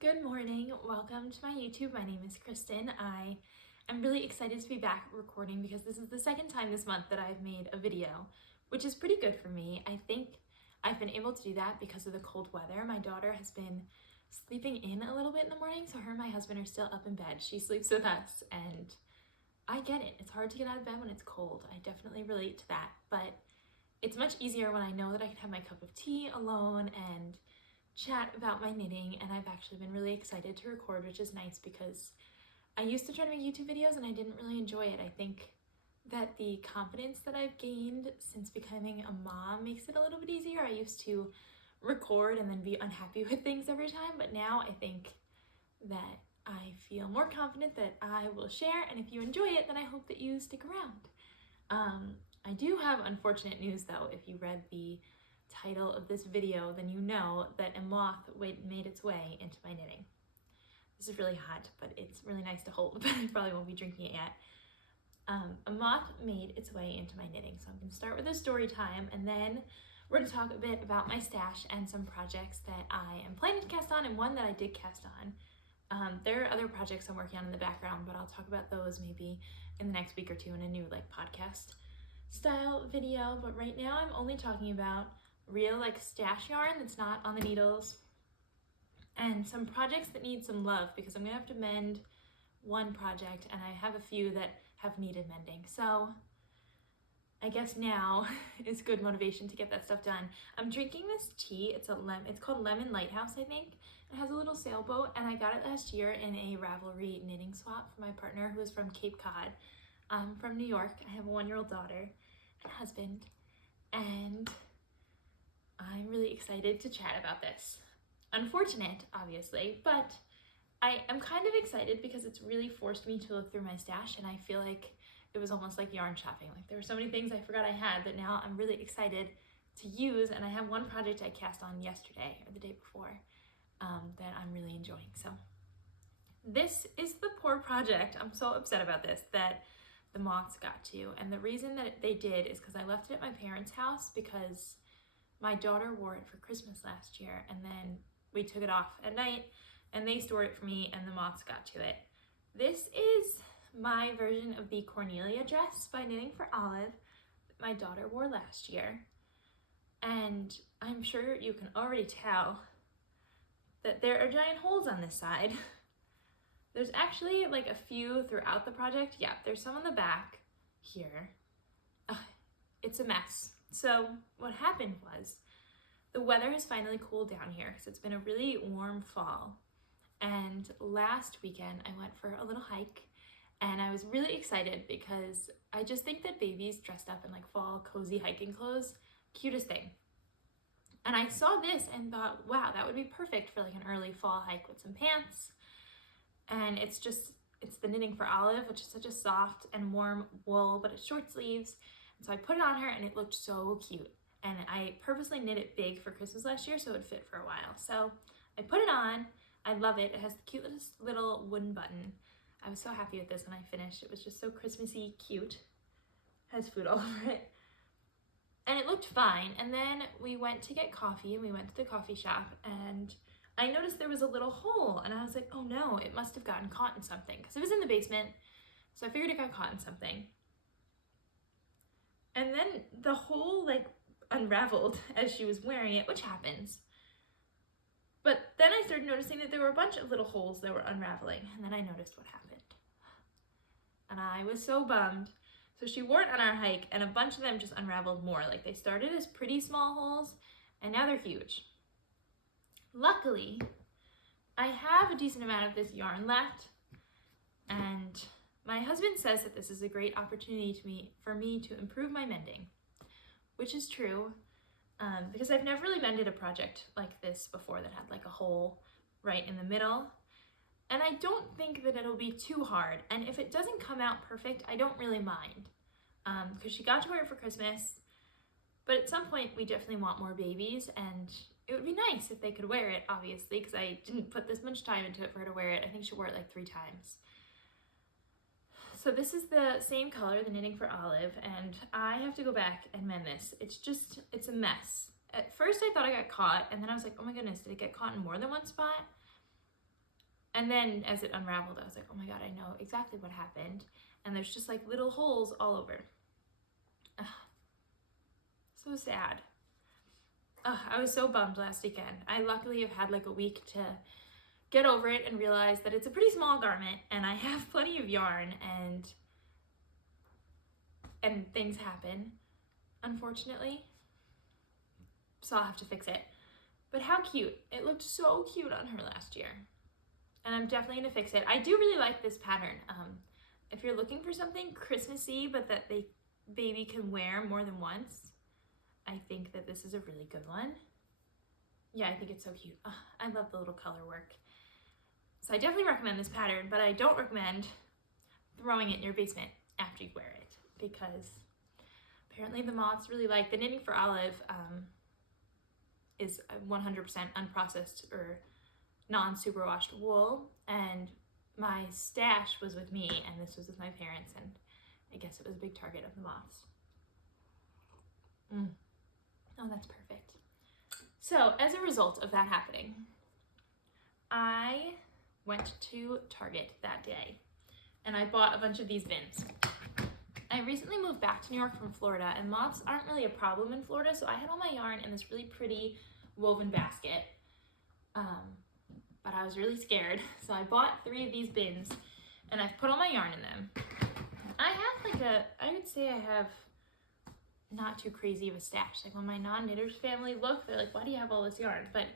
Good morning, welcome to my YouTube. My name is Kristen. I am really excited to be back recording because this is the second time this month that I've made a video, which is pretty good for me. I think I've been able to do that because of the cold weather. My daughter has been sleeping in a little bit in the morning, so her and my husband are still up in bed. She sleeps with us and I get it. It's hard to get out of bed when it's cold. I definitely relate to that, but it's much easier when I know that I can have my cup of tea alone and chat about my knitting, and I've actually been really excited to record, which is nice because I used to try to make YouTube videos and I didn't really enjoy it. I think that the confidence that I've gained since becoming a mom makes it a little bit easier. I used to record and then be unhappy with things every time, but now I think that I feel more confident that I will share, and if you enjoy it, then I hope that you stick around. I do have unfortunate news though. If you read the title of this video, then you know that a moth made its way into my knitting. This is really hot, but it's really nice to hold, but I probably won't be drinking it yet. A moth made its way into my knitting, so I'm going to start with a story time, and then we're going to talk a bit about my stash and some projects that I am planning to cast on and one that I did cast on. There are other projects I'm working on in the background, but I'll talk about those maybe in the next week or two in a new podcast style video. But right now I'm only talking about real stash yarn that's not on the needles and some projects that need some love because I'm gonna have to mend one project and I have a few that have needed mending. So I guess now is good motivation to get that stuff done. I'm drinking this tea. It's called Lemon Lighthouse, I think. It has a little sailboat and I got it last year in a Ravelry knitting swap for my partner who is from Cape Cod. I'm from New York. I have a 1-year-old daughter and husband, and I'm really excited to chat about this. Unfortunate, obviously, but I am kind of excited because it's really forced me to look through my stash, and I feel like it was almost like yarn shopping. Like there were so many things I forgot I had that now I'm really excited to use, and I have one project I cast on yesterday or the day before that I'm really enjoying. So this is the poor project. I'm so upset about this, that the moths got to, and the reason that they did is because I left it at my parents' house because my daughter wore it for Christmas last year, and then we took it off at night and they stored it for me and the moths got to it. This is my version of the Cornelia dress by Knitting for Olive that my daughter wore last year. And I'm sure you can already tell that there are giant holes on this side. There's actually a few throughout the project. Yeah, there's some on the back here. It's a mess. So what happened was the weather has finally cooled down here because it's been a really warm fall. And last weekend I went for a little hike and I was really excited because I just think that babies dressed up in fall cozy hiking clothes, cutest thing. And I saw this and thought, wow, that would be perfect for an early fall hike with some pants. And it's the Knitting for Olive, which is such a soft and warm wool, but it's short sleeves. So I put it on her and it looked so cute. And I purposely knit it big for Christmas last year so it would fit for a while. So I put it on. I love it. It has the cutest little wooden button. I was so happy with this when I finished. It was just so Christmassy cute. It has food all over it. And it looked fine. And then we went to get coffee and we went to the coffee shop and I noticed there was a little hole and I was like, oh no, it must have gotten caught in something because it was in the basement. So I figured it got caught in something. And then the hole unraveled as she was wearing it, which happens. But then I started noticing that there were a bunch of little holes that were unraveling, and then I noticed what happened. And I was so bummed. So she wore it on our hike and a bunch of them just unraveled more. They started as pretty small holes and now they're huge. Luckily, I have a decent amount of this yarn left, and my husband says that this is a great opportunity for me to improve my mending, which is true because I've never really mended a project like this before that had a hole right in the middle. And I don't think that it'll be too hard. And if it doesn't come out perfect, I don't really mind because she got to wear it for Christmas. But at some point, we definitely want more babies, and it would be nice if they could wear it, obviously, because I didn't put this much time into it for her to wear it. I think she wore it 3 times. So this is the same color, the Knitting for Olive, and I have to go back and mend this. It's a mess. At first I thought I got caught, and then I was like, oh my goodness, did it get caught in more than one spot? And then as it unraveled, I was like, oh my God, I know exactly what happened. And there's just like little holes all over. Ugh. So sad. Ugh, I was so bummed last weekend. I luckily have had like a week to get over it and realize that it's a pretty small garment and I have plenty of yarn, and things happen, unfortunately. So I'll have to fix it. But how cute. It looked so cute on her last year. And I'm definitely gonna fix it. I do really like this pattern. If you're looking for something Christmassy, but that baby can wear more than once, I think that this is a really good one. Yeah, I think it's so cute. Oh, I love the little color work. So I definitely recommend this pattern, but I don't recommend throwing it in your basement after you wear it, because apparently the moths really like the Knitting for Olive is 100% unprocessed or non-superwashed wool, and my stash was with me and this was with my parents, and I guess it was a big target of the moths. Oh, that's perfect. So as a result of that happening, I went to Target that day and I bought a bunch of these bins. I recently moved back to New York from Florida, and moths aren't really a problem in Florida, so I had all my yarn in this really pretty woven basket. But I was really scared, so I bought 3 of these bins and I've put all my yarn in them. I have I would say I have not too crazy of a stash. Like when my non-knitters family look, they're like, why do you have all this yarn? But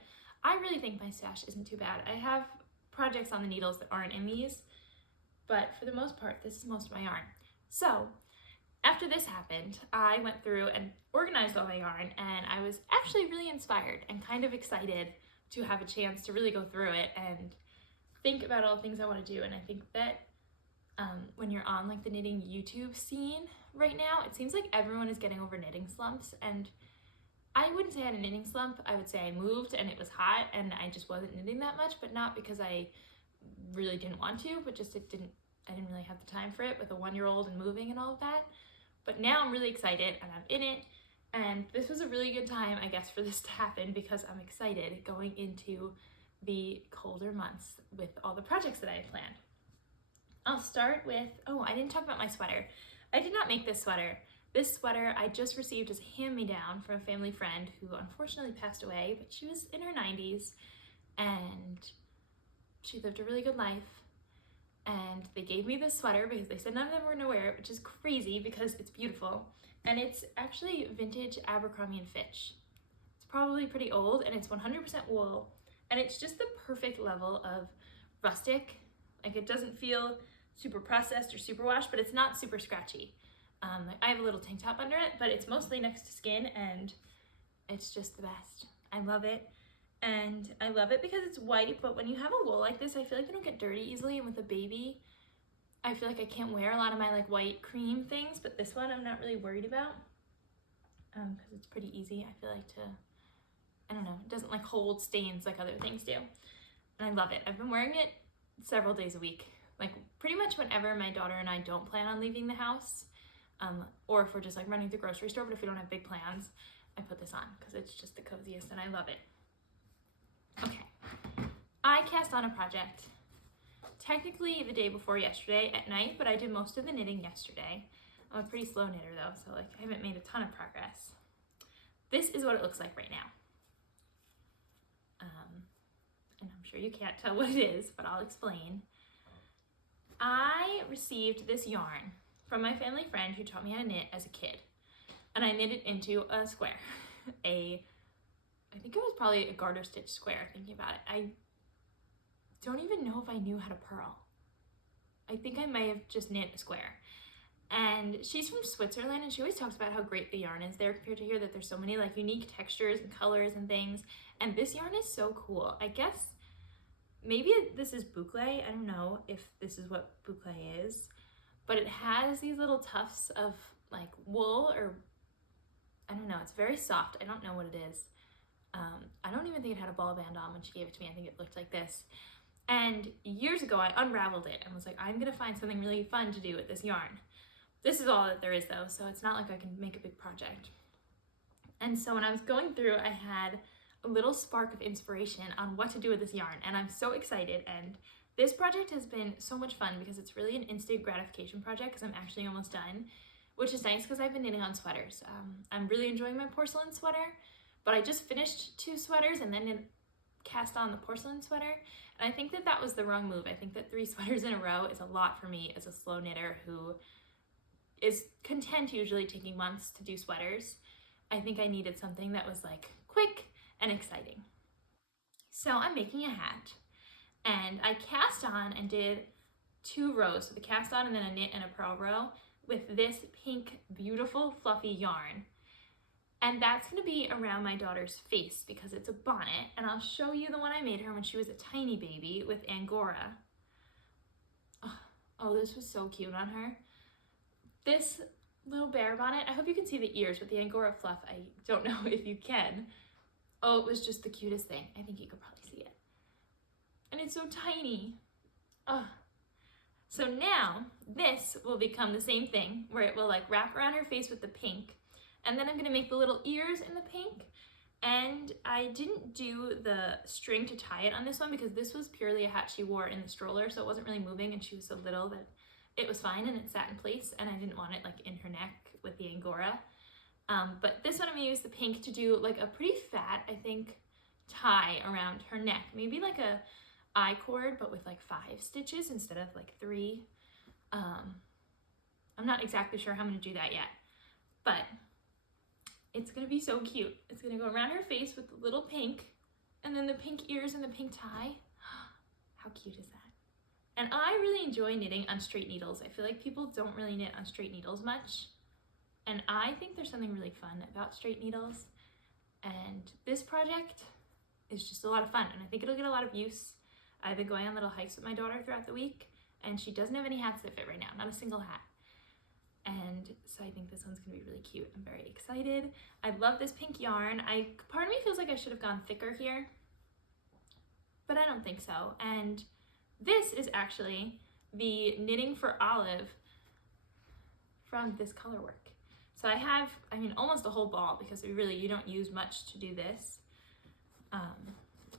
I really think my stash isn't too bad. I have projects on the needles that aren't in these, but for the most part, this is most of my yarn. So after this happened, I went through and organized all my yarn, and I was actually really inspired and kind of excited to have a chance to really go through it and think about all the things I want to do. And I think that when you're on like the knitting YouTube scene right now, it seems like everyone is getting over knitting slumps, and I wouldn't say I had a knitting slump. I would say I moved and it was hot and I just wasn't knitting that much, but not because I really didn't want to, but just I didn't really have the time for it with a 1-year-old and moving and all of that. But now I'm really excited and I'm in it, and this was a really good time, I guess, for this to happen, because I'm excited going into the colder months with all the projects that I have planned. I'll start with, oh, I didn't talk about my sweater. I did not make this sweater. This sweater I just received as a hand-me-down from a family friend who unfortunately passed away, but she was in her 90s and she lived a really good life. And they gave me this sweater because they said none of them were gonna wear it, which is crazy because it's beautiful. And it's actually vintage Abercrombie & Fitch. It's probably pretty old, and it's 100% wool, and it's just the perfect level of rustic. Like, it doesn't feel super processed or super washed, but it's not super scratchy. I have a little tank top under it, but it's mostly next to skin, and it's just the best. I love it. And I love it because it's white, but when you have a wool like this, I feel like they don't get dirty easily, and with a baby, I feel like I can't wear a lot of my like white cream things, but this one I'm not really worried about because it's pretty easy. I feel like I don't know, it doesn't like hold stains like other things do. And I love it. I've been wearing it several days a week, like pretty much whenever my daughter and I don't plan on leaving the house, or if we're just like running to the grocery store, but if we don't have big plans, I put this on because it's just the coziest and I love it. Okay, I cast on a project technically the day before yesterday at night, but I did most of the knitting yesterday. I'm a pretty slow knitter though, so like I haven't made a ton of progress. This is what it looks like right now. And I'm sure you can't tell what it is, but I'll explain. I received this yarn from my family friend who taught me how to knit as a kid, and I knit it into a square. I think it was probably a garter stitch square, thinking about it. I don't even know if I knew how to purl. I think I may have just knit a square. And she's from Switzerland, and she always talks about how great the yarn is there compared to here, that there's so many like unique textures and colors and things. And this yarn is so cool. I guess maybe this is boucle. I don't know if this is what boucle is, but it has these little tufts of like wool, or I don't know, it's very soft. I don't know what it is. I don't even think it had a ball band on when she gave it to me. I think it looked like this. And years ago, I unraveled it and was like, I'm gonna find something really fun to do with this yarn. This is all that there is though, so it's not like I can make a big project. And so when I was going through, I had a little spark of inspiration on what to do with this yarn, and I'm so excited, and This project has been so much fun because it's really an instant gratification project because I'm actually almost done, which is nice because I've been knitting on sweaters. I'm really enjoying my porcelain sweater, but I just finished 2 sweaters and then cast on the porcelain sweater, and I think that that was the wrong move. I think that 3 sweaters in a row is a lot for me as a slow knitter who is content usually taking months to do sweaters. I think I needed something that was like quick and exciting. So I'm making a hat, and I cast on and did 2 rows, so the cast on and then a knit and a purl row with this pink beautiful fluffy yarn. And that's going to be around my daughter's face because it's a bonnet, and I'll show you the one I made her when she was a tiny baby with Angora. Oh, this was so cute on her. This little bear bonnet, I hope you can see the ears with the Angora fluff. I don't know if you can. Oh, it was just the cutest thing. I think you could probably see it. And it's so tiny. Oh. So now this will become the same thing where it will like wrap around her face with the pink. And then I'm gonna make the little ears in the pink. And I didn't do the string to tie it on this one because this was purely a hat she wore in the stroller, so it wasn't really moving, and she was so little that it was fine and it sat in place, and I didn't want it like in her neck with the Angora. But this one I'm gonna use the pink to do like a pretty fat, I think, tie around her neck. Maybe like a I-cord, but with like 5 stitches instead of like 3. I'm not exactly sure how I'm gonna do that yet, but it's gonna be so cute. It's gonna go around her face with the little pink, and then the pink ears and the pink tie. How cute is that? And I really enjoy knitting on straight needles. I feel like people don't really knit on straight needles much. And I think there's something really fun about straight needles. And this project is just a lot of fun, and I think it'll get a lot of use. I've been going on little hikes with my daughter throughout the week, and she doesn't have any hats that fit right now, not a single hat. And so I think this one's gonna be really cute. I'm very excited. I love this pink yarn. Part of me feels like I should have gone thicker here, but I don't think so. And this is actually the Knitting for Olive from this color work. So I have, almost a whole ball because you don't use much to do this.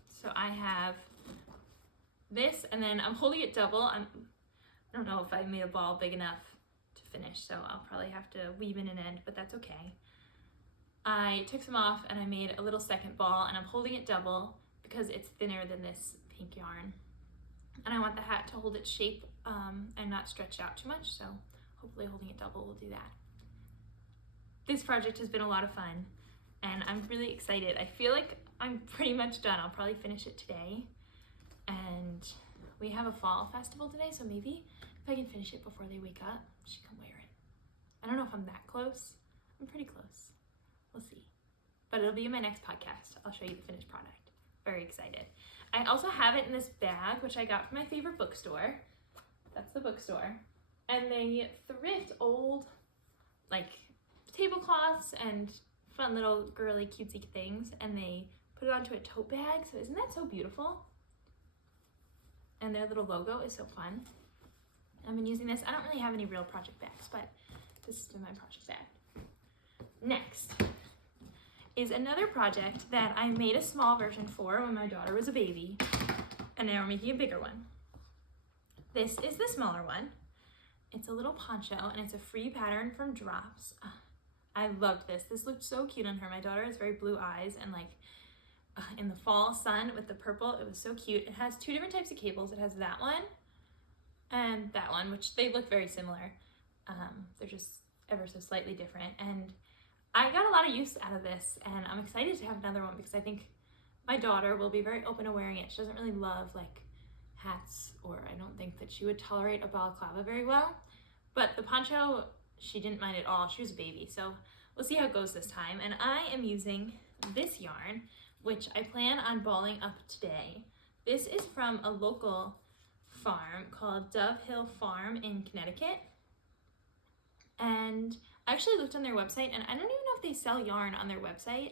So I have this, and then I'm holding it double. I don't know if I made a ball big enough to finish, so I'll probably have to weave in an end, but that's okay. I took some off and I made a little second ball, and I'm holding it double because it's thinner than this pink yarn. And I want the hat to hold its shape and not stretch out too much, so hopefully holding it double will do that. This project has been a lot of fun, and I'm really excited. I feel like I'm pretty much done. I'll probably finish it today. And we have a fall festival today, so maybe if I can finish it before they wake up, she can wear it. I don't know if I'm that close. I'm pretty close. We'll see. But it'll be in my next podcast. I'll show you the finished product. Very excited. I also have it in this bag, which I got from my favorite bookstore. That's the bookstore. And they thrift old, like, tablecloths and fun little girly cutesy things, and they put it onto a tote bag. So isn't that so beautiful? And their little logo is so fun. I've been using this. I don't really have any real project bags, but this has been my project bag. Next is another project that I made a small version for when my daughter was a baby, and now we're making a bigger one. This is the smaller one. It's a little poncho, and it's a free pattern from Drops. I loved this. This looked so cute on her. My daughter has very blue eyes, and like in the fall sun with the purple, it was so cute. It has 2 different types of cables. It has that one and that one, which they look very similar. They're just ever so slightly different. And I got a lot of use out of this, and I'm excited to have another one because I think my daughter will be very open to wearing it. She doesn't really love like hats, or I don't think that she would tolerate a balaclava very well. But the poncho, she didn't mind at all. She was a baby, so we'll see how it goes this time. And I am using this yarn, which I plan on balling up today. This is from a local farm called Dove Hill Farm in Connecticut. And I actually looked on their website, and I don't even know if they sell yarn on their website.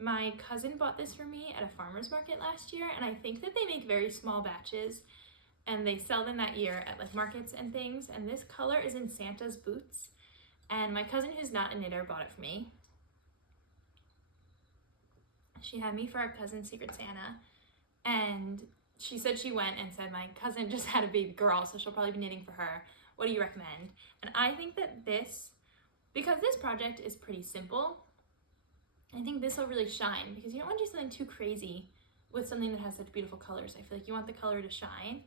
My cousin bought this for me at a farmer's market last year, and I think that they make very small batches, and they sell them that year at like markets and things. And this color is in Santa's Boots, and my cousin, who's not a knitter, bought it for me. She had me for our cousin's Secret Santa, and she said she went and said, my cousin just had a baby girl, so she'll probably be knitting for her. What do you recommend? And I think that this, because this project is pretty simple, I think this will really shine, because you don't want to do something too crazy with something that has such beautiful colors. I feel like you want the color to shine,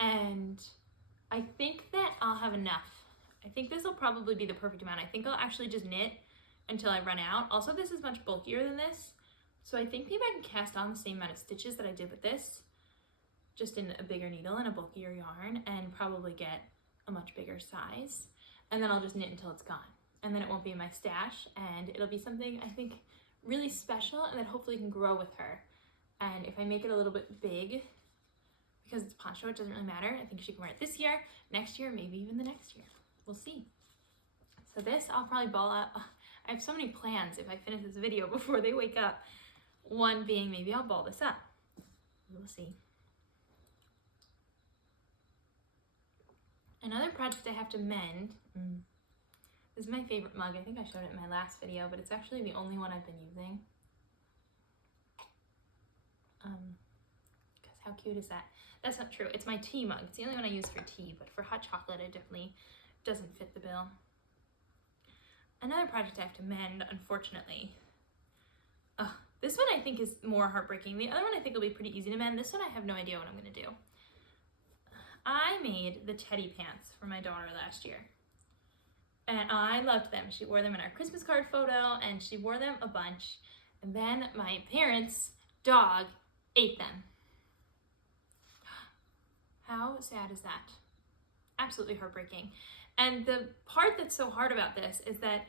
and I think that I'll have enough. I think this will probably be the perfect amount. I think I'll actually just knit until I run out. Also, this is much bulkier than this, so I think maybe I can cast on the same amount of stitches that I did with this, just in a bigger needle and a bulkier yarn, and probably get a much bigger size. And then I'll just knit until it's gone. And then it won't be in my stash, and it'll be something I think really special and that hopefully can grow with her. And if I make it a little bit big, because it's poncho, it doesn't really matter. I think she can wear it this year, next year, maybe even the next year. We'll see. So this I'll probably ball up. I have so many plans if I finish this video before they wake up. One being maybe I'll ball this up. We'll see. Another project I have to mend. This is my favorite mug. I think I showed it in my last video, but it's actually the only one I've been using. Because how cute is that? That's not true. It's my tea mug. It's the only one I use for tea, but for hot chocolate, it definitely doesn't fit the bill. Another project I have to mend, unfortunately. This one I think is more heartbreaking. The other one I think will be pretty easy to mend. This one I have no idea what I'm going to do. I made the teddy pants for my daughter last year, and I loved them. She wore them in our Christmas card photo, and she wore them a bunch, and then my parents' dog ate them. How sad is that? Absolutely heartbreaking. And the part that's so hard about this is that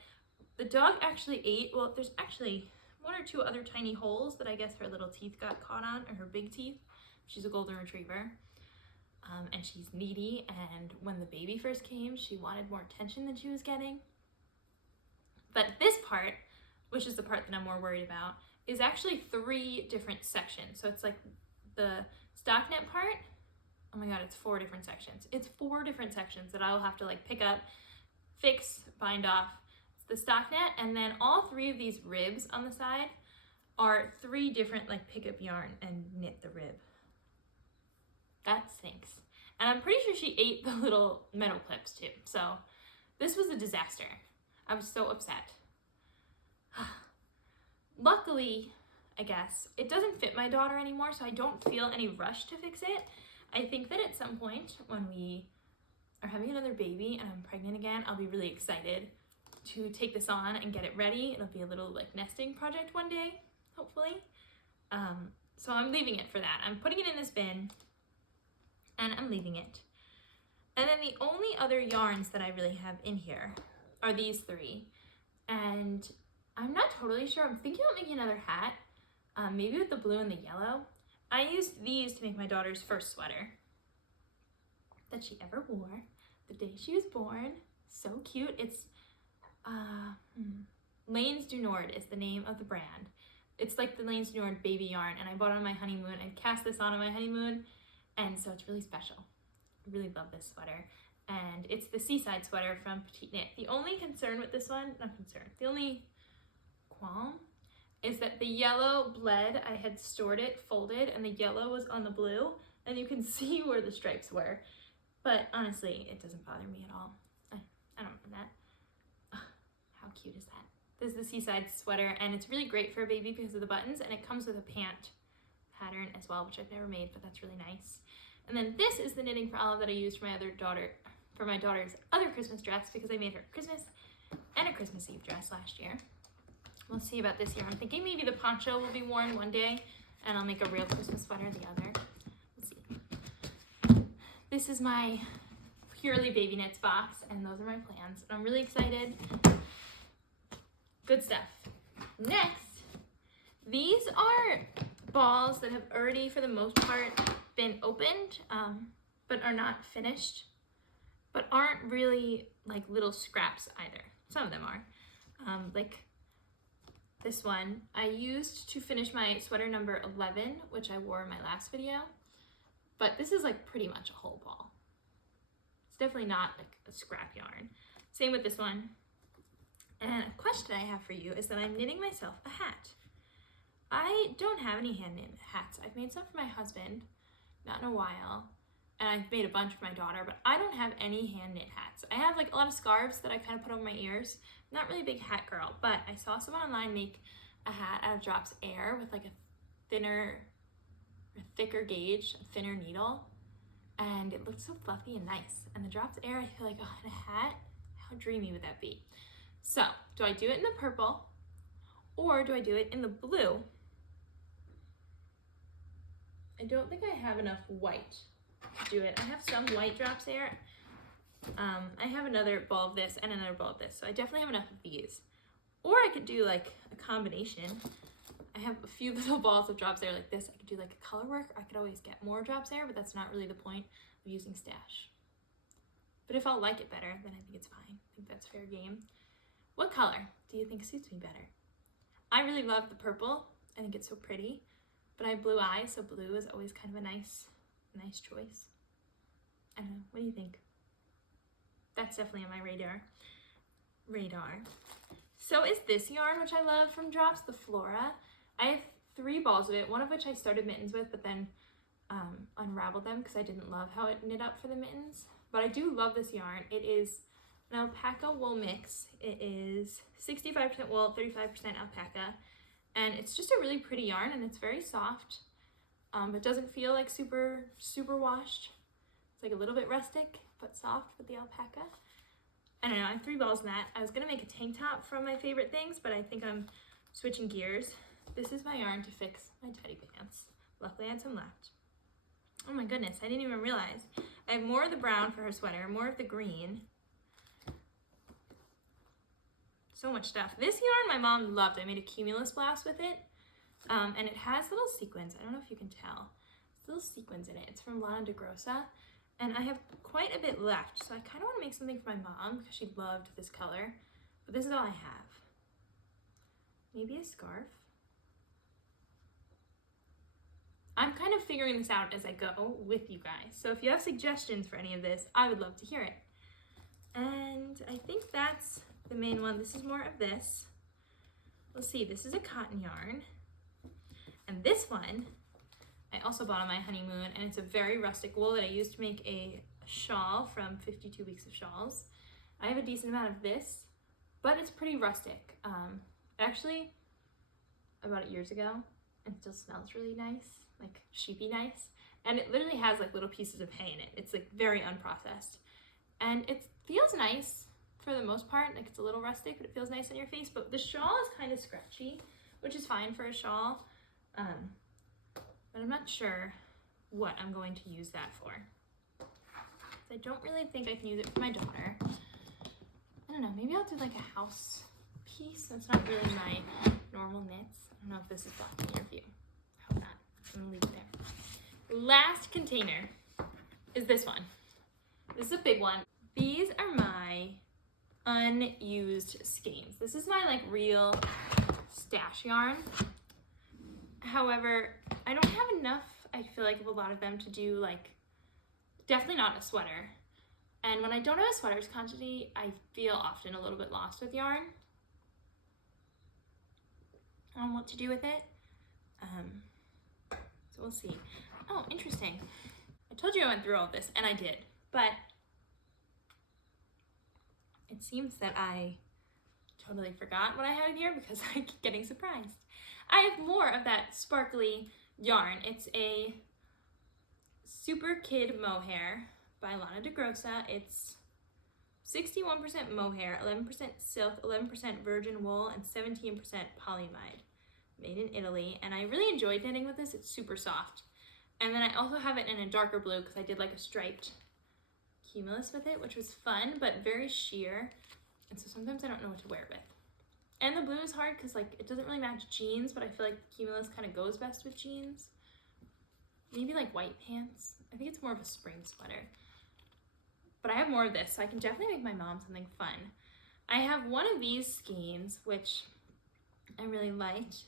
the dog actually ate, well, there's actually one or two other tiny holes that I guess her little teeth got caught on, or her big teeth. She's a golden retriever. And she's needy, and when the baby first came, she wanted more attention than she was getting. But this part, which is the part that I'm more worried about, is actually 3 different sections. So it's like the stockinette part, oh my god, it's 4 different sections. It's 4 different sections that I will have to like pick up, fix, bind off. It's the stockinette, and then all 3 of these ribs on the side are 3 different like pickup yarn and knit the rib. That stinks. And I'm pretty sure she ate the little metal clips too. So this was a disaster. I was so upset. Luckily, I guess, it doesn't fit my daughter anymore, so I don't feel any rush to fix it. I think that at some point when we are having another baby and I'm pregnant again, I'll be really excited to take this on and get it ready. It'll be a little like nesting project one day, hopefully. So I'm leaving it for that. I'm putting it in this bin, and I'm leaving it. And then the only other yarns that I really have in here are these 3. And I'm not totally sure. I'm thinking about making another hat, maybe with the blue and the yellow. I used these to make my daughter's first sweater that she ever wore the day she was born. So cute. It's Lanes du Nord is the name of the brand. It's like the Lanes du Nord baby yarn, and I bought it on my honeymoon. I cast this on my honeymoon, and so it's really special. I really love this sweater. And it's the seaside sweater from Petite Knit. The only concern with this one, not concern, the only qualm is that the yellow bled, I had stored it folded, and the yellow was on the blue, and you can see where the stripes were. But honestly, it doesn't bother me at all. I don't mind that. How cute is that? This is the seaside sweater, and it's really great for a baby because of the buttons, and it comes with a pant pattern as well, which I've never made, but that's really nice. And then this is the Knitting for Olive that I used for my daughter's other Christmas dress, because I made her a Christmas and a Christmas Eve dress last year. We'll see about this year. I'm thinking maybe the poncho will be worn one day, and I'll make a real Christmas sweater the other. We'll see. This is my purely baby knits box, and those are my plans. And I'm really excited. Good stuff. Next, these are balls that have already, for the most part, been opened, but are not finished, but aren't really like little scraps either. Some of them are. Like this one I used to finish my sweater number 11, which I wore in my last video, but this is like pretty much a whole ball. It's definitely not like a scrap yarn. Same with this one. And a question I have for you is that I'm knitting myself a hat. I don't have any hand knit hats. I've made some for my husband, not in a while. And I've made a bunch for my daughter, but I don't have any hand knit hats. I have like a lot of scarves that I kind of put over my ears. I'm not really a big hat girl, but I saw someone online make a hat out of Drops Air with like a thicker gauge, a thinner needle, and it looked so fluffy and nice. And the Drops Air, I feel like, oh, in a hat, how dreamy would that be? So, do I do it in the purple or do I do it in the blue? I don't think I have enough white to do it. I have some white Drops Air. I have another ball of this and another ball of this, so I definitely have enough of these. Or I could do like a combination. I have a few little balls of Drops Air like this. I could do like a color work. I could always get more Drops Air, but that's not really the point of using stash. But if I'll like it better, then I think it's fine. I think that's fair game. What color do you think suits me better? I really love the purple. I think it's so pretty. But I have blue eyes, so blue is always kind of a nice choice. I don't know, what do you think? That's definitely on my radar. So is this yarn, which I love from Drops, the Flora. I have 3 balls of it, one of which I started mittens with, but then unraveled them because I didn't love how it knit up for the mittens. But I do love this yarn. It is an alpaca wool mix. It is 65% wool, 35% alpaca. And it's just a really pretty yarn, and it's very soft. It doesn't feel like super washed. It's like a little bit rustic, but soft with the alpaca. I don't know, I have 3 balls in that. I was gonna make a tank top from my favorite things, but I think I'm switching gears. This is my yarn to fix my teddy pants. Luckily I had some left. Oh my goodness, I didn't even realize. I have more of the brown for her sweater, more of the green. So much stuff. This yarn my mom loved. I made a cumulus blouse with it. And it has little sequins. I don't know if you can tell. There's little sequins in it. It's from Lana de Grossa. And I have quite a bit left. So I kind of want to make something for my mom because she loved this color. But this is all I have. Maybe a scarf. I'm kind of figuring this out as I go with you guys. So if you have suggestions for any of this, I would love to hear it. And I think that's the main one. This is more of this. Let's see, this is a cotton yarn. And this one, I also bought on my honeymoon, and it's a very rustic wool that I used to make a shawl from 52 Weeks of Shawls. I have a decent amount of this, but it's pretty rustic. Actually, I bought it years ago, and it still smells really nice, like sheepy nice. And it literally has like little pieces of hay in it. It's like very unprocessed. And it feels nice for the most part. Like it's a little rustic, but it feels nice on your face. But the shawl is kind of scratchy, which is fine for a shawl. But I'm not sure what I'm going to use that for. I don't really think I can use it for my daughter. I don't know, maybe I'll do like a house piece. That's not really my normal knits. I don't know if this is blocking your view. I hope not. I'm gonna leave it there. Last container is this one. This is a big one. These are my unused skeins. This is my like real stash yarn. However, I don't have enough, I feel like, of a lot of them to do like, definitely not a sweater. And when I don't have a sweater's quantity, I feel often a little bit lost with yarn on what to do with it. So we'll see. Oh, interesting. I told you I went through all of this, and I did, but it seems that I totally forgot what I had in here because I keep getting surprised. I have more of that sparkly yarn. It's a Super Kid Mohair by Lana de Grossa. It's 61% mohair, 11% silk, 11% virgin wool, and 17% polyamide. Made in Italy, and I really enjoyed knitting with this. It's super soft. And then I also have it in a darker blue because I did like a striped cumulus with it, which was fun, but very sheer. And so sometimes I don't know what to wear it with. And the blue is hard because like it doesn't really match jeans, but I feel like cumulus kind of goes best with jeans. Maybe like white pants. I think it's more of a spring sweater. But I have more of this, so I can definitely make my mom something fun. I have one of these skeins, which I really liked.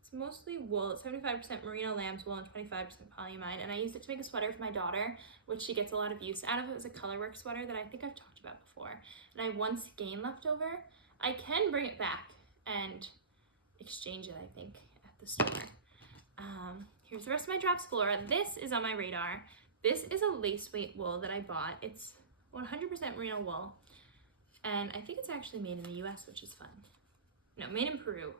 It's mostly wool. It's 75% merino lamb's wool and 25% polyamide, and I used it to make a sweater for my daughter, which she gets a lot of use out of. It was a colorwork sweater that I think I've talked about before. And I have one skein left over. I can bring it back and exchange it, I think, at the store. here's the rest of my drops flora. This is on my radar. This is a lace weight wool that I bought. It's 100% merino wool. And I think it's actually made in the US, which is fun. No, made in Peru.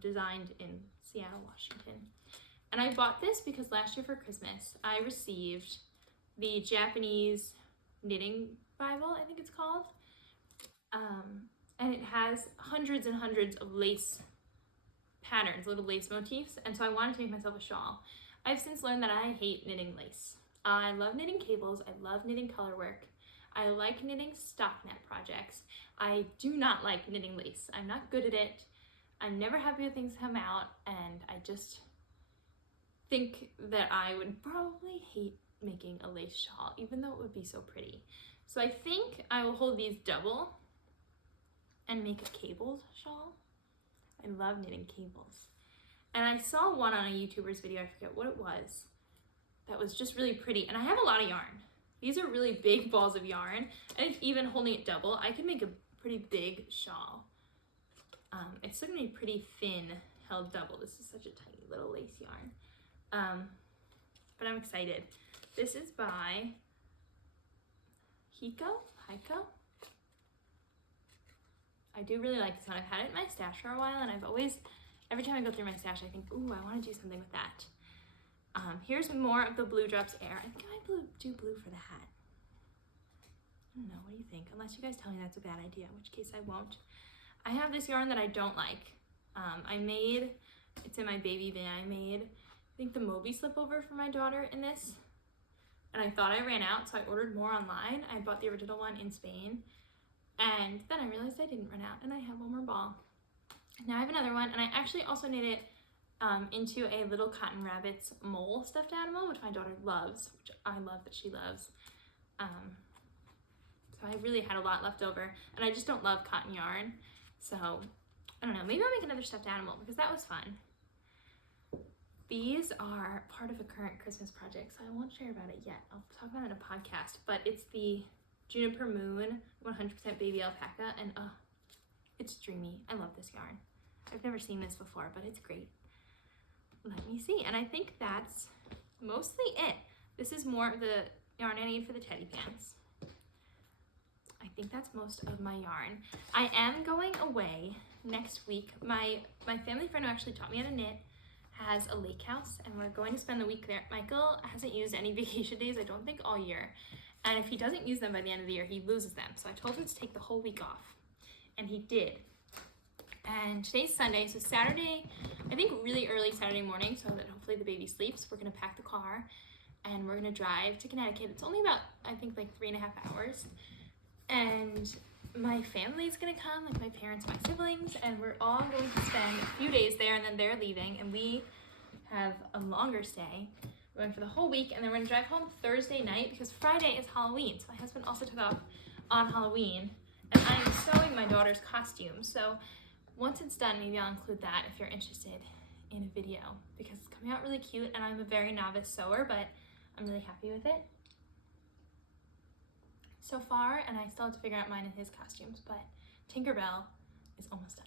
Designed in Seattle, Washington. And I bought this because last year for Christmas, I received the Japanese knitting Bible, I think it's called. And it has hundreds and hundreds of lace patterns, little lace motifs, and so I wanted to make myself a shawl. I've since learned that I hate knitting lace. I love knitting cables, I love knitting color work, I like knitting stockinette projects. I do not like knitting lace. I'm not good at it. I'm never happy with things come out, and I just think that I would probably hate making a lace shawl, even though it would be so pretty. So I think I will hold these double and make a cabled shawl. I love knitting cables. And I saw one on a YouTuber's video, I forget what it was, that was just really pretty. And I have a lot of yarn. These are really big balls of yarn. I think even holding it double, I could make a pretty big shawl. It's still gonna be pretty thin, held double. This is such a tiny little lace yarn. But I'm excited. This is by Heiko. I do really like this one. I've had it in my stash for a while, and I've always, every time I go through my stash, I think, ooh, I want to do something with that. Here's more of the Blue Drops Air. I think I might do blue for the hat. I don't know, what do you think? Unless you guys tell me that's a bad idea, in which case I won't. I have this yarn that I don't like. It's in my baby bin, I made, I think the Moby slip over for my daughter in this. And I thought I ran out, so I ordered more online. I bought the original one in Spain. And then I realized I didn't run out, and I have one more ball. Now I have another one, and I actually also knit it into a little Cotton Rabbits mole stuffed animal, which my daughter loves, which I love that she loves. So I really had a lot left over, and I just don't love cotton yarn. So I don't know, maybe I'll make another stuffed animal because that was fun. These are part of a current Christmas project, so I won't share about it yet. I'll talk about it in a podcast, but it's the Juniper Moon 100% baby alpaca, and it's dreamy. I love this yarn. I've never seen this before, but it's great. Let me see, and I think that's mostly it. This is more of the yarn I need for the teddy pants. I think that's most of my yarn. I am going away next week. My family friend who actually taught me how to knit has a lake house, and we're going to spend the week there. Michael hasn't used any vacation days, I don't think, all year. And if he doesn't use them by the end of the year, he loses them. So I told him to take the whole week off, and he did. And today's Sunday, so Saturday, I think really early Saturday morning, so that hopefully the baby sleeps, we're gonna pack the car and we're gonna drive to Connecticut. It's only about, I think, like 3.5 hours. And my family's gonna come, like my parents and my siblings, and we're all going to spend a few days there, and then they're leaving, and we have a longer stay. We're going for the whole week, and then we're gonna drive home Thursday night because Friday is Halloween. So my husband also took off on Halloween, and I'm sewing my daughter's costume. So once it's done, maybe I'll include that if you're interested in a video, because it's coming out really cute, and I'm a very novice sewer, but I'm really happy with it so far, and I still have to figure out mine and his costumes, but Tinkerbell is almost done.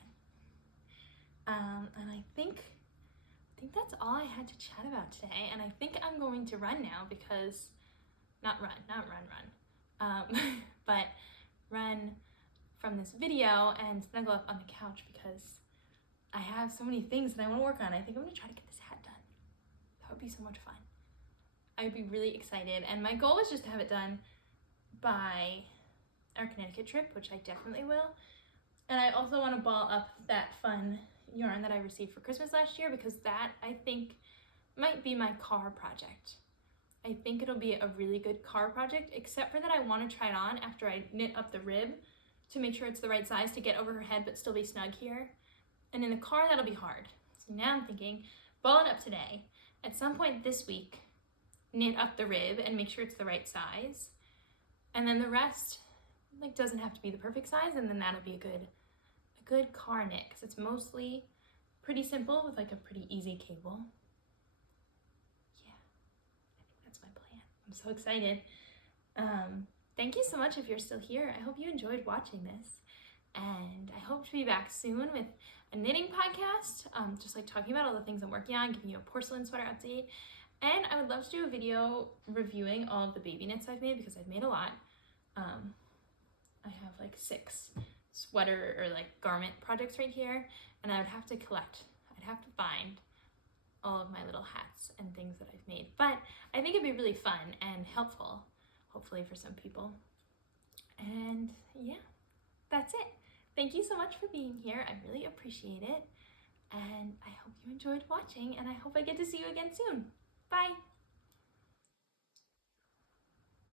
And I think that's all I had to chat about today, and I think I'm going to run now because, not run, but run from this video and snuggle up on the couch because I have so many things that I want to work on. I think I'm gonna try to get this hat done. That would be so much fun. I would be really excited, and my goal is just to have it done by our Connecticut trip, which I definitely will. And I also want to ball up that fun yarn that I received for Christmas last year, because that, I think, might be my car project. I think it'll be a really good car project, except for that I want to try it on after I knit up the rib to make sure it's the right size to get over her head but still be snug here. And in the car, that'll be hard. So now I'm thinking, ball it up today. At some point this week, knit up the rib and make sure it's the right size. And then the rest, like, doesn't have to be the perfect size, and then that'll be a good car knit, because it's mostly pretty simple with like a pretty easy cable. Yeah, I think that's my plan. I'm so excited. Thank you so much if you're still here. I hope you enjoyed watching this. and I hope to be back soon with a knitting podcast, just like talking about all the things I'm working on, giving you a porcelain sweater update. And I would love to do a video reviewing all of the baby knits I've made, because I've made a lot. I have like 6 sweater or like garment projects right here, and I would have to find all of my little hats and things that I've made. But I think it'd be really fun and helpful, hopefully for some people. And yeah, that's it. Thank you so much for being here. I really appreciate it. And I hope you enjoyed watching, and I hope I get to see you again soon. Bye.